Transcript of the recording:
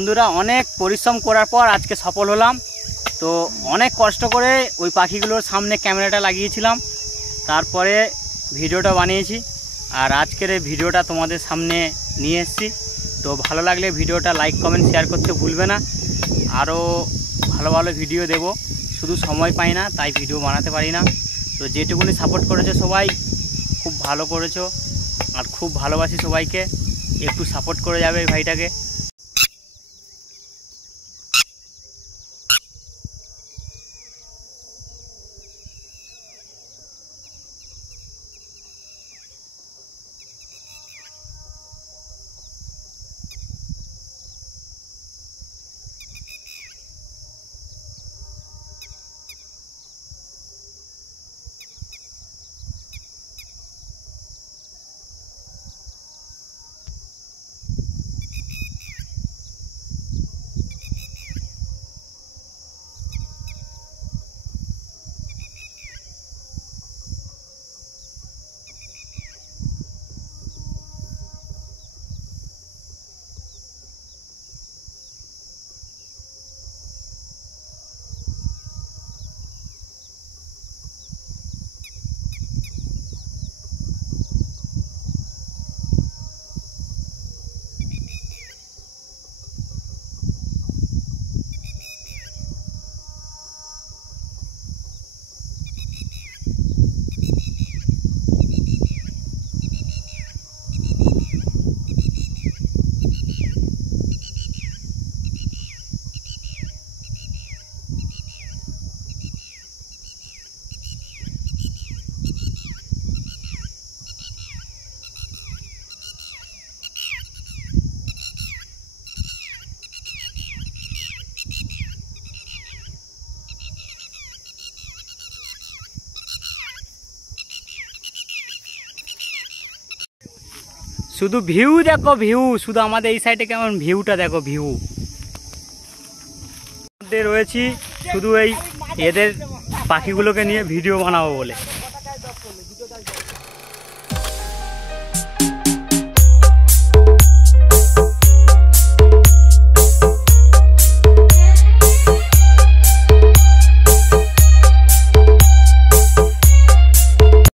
বন্ধুরা অনেক পরিশ্রম করার পর আজকে সফল হলাম। তো অনেক কষ্ট করে ওই পাখিগুলোর সামনে ক্যামেরাটা লাগিয়েছিলাম, তারপরে ভিডিওটা বানিয়েছি। আর আজকের এই ভিডিওটা তোমাদের সামনে নিয়ে এসেছি। তো ভালো লাগলে ভিডিওটা লাইক কমেন্ট শেয়ার করতে ভুলবে না। আরও ভালো ভালো ভিডিও দেব, শুধু সময় পাই না তাই ভিডিও বানাতে পারি না। তো যেটুকুনি সাপোর্ট করেছো সবাই খুব ভালো করেছো, আর খুব ভালোবাসি সবাইকে। একটু সাপোর্ট করে যাবে এই ভাইটাকে। শুধু ভিউ দেখো, ভিউ শুধু আমাদের এই সাইডে কেমন ভিউটা দেখো, ভিউ রয়েছি শুধু এই এদের পাখিগুলোকে নিয়ে ভিডিও বানাবো বলে।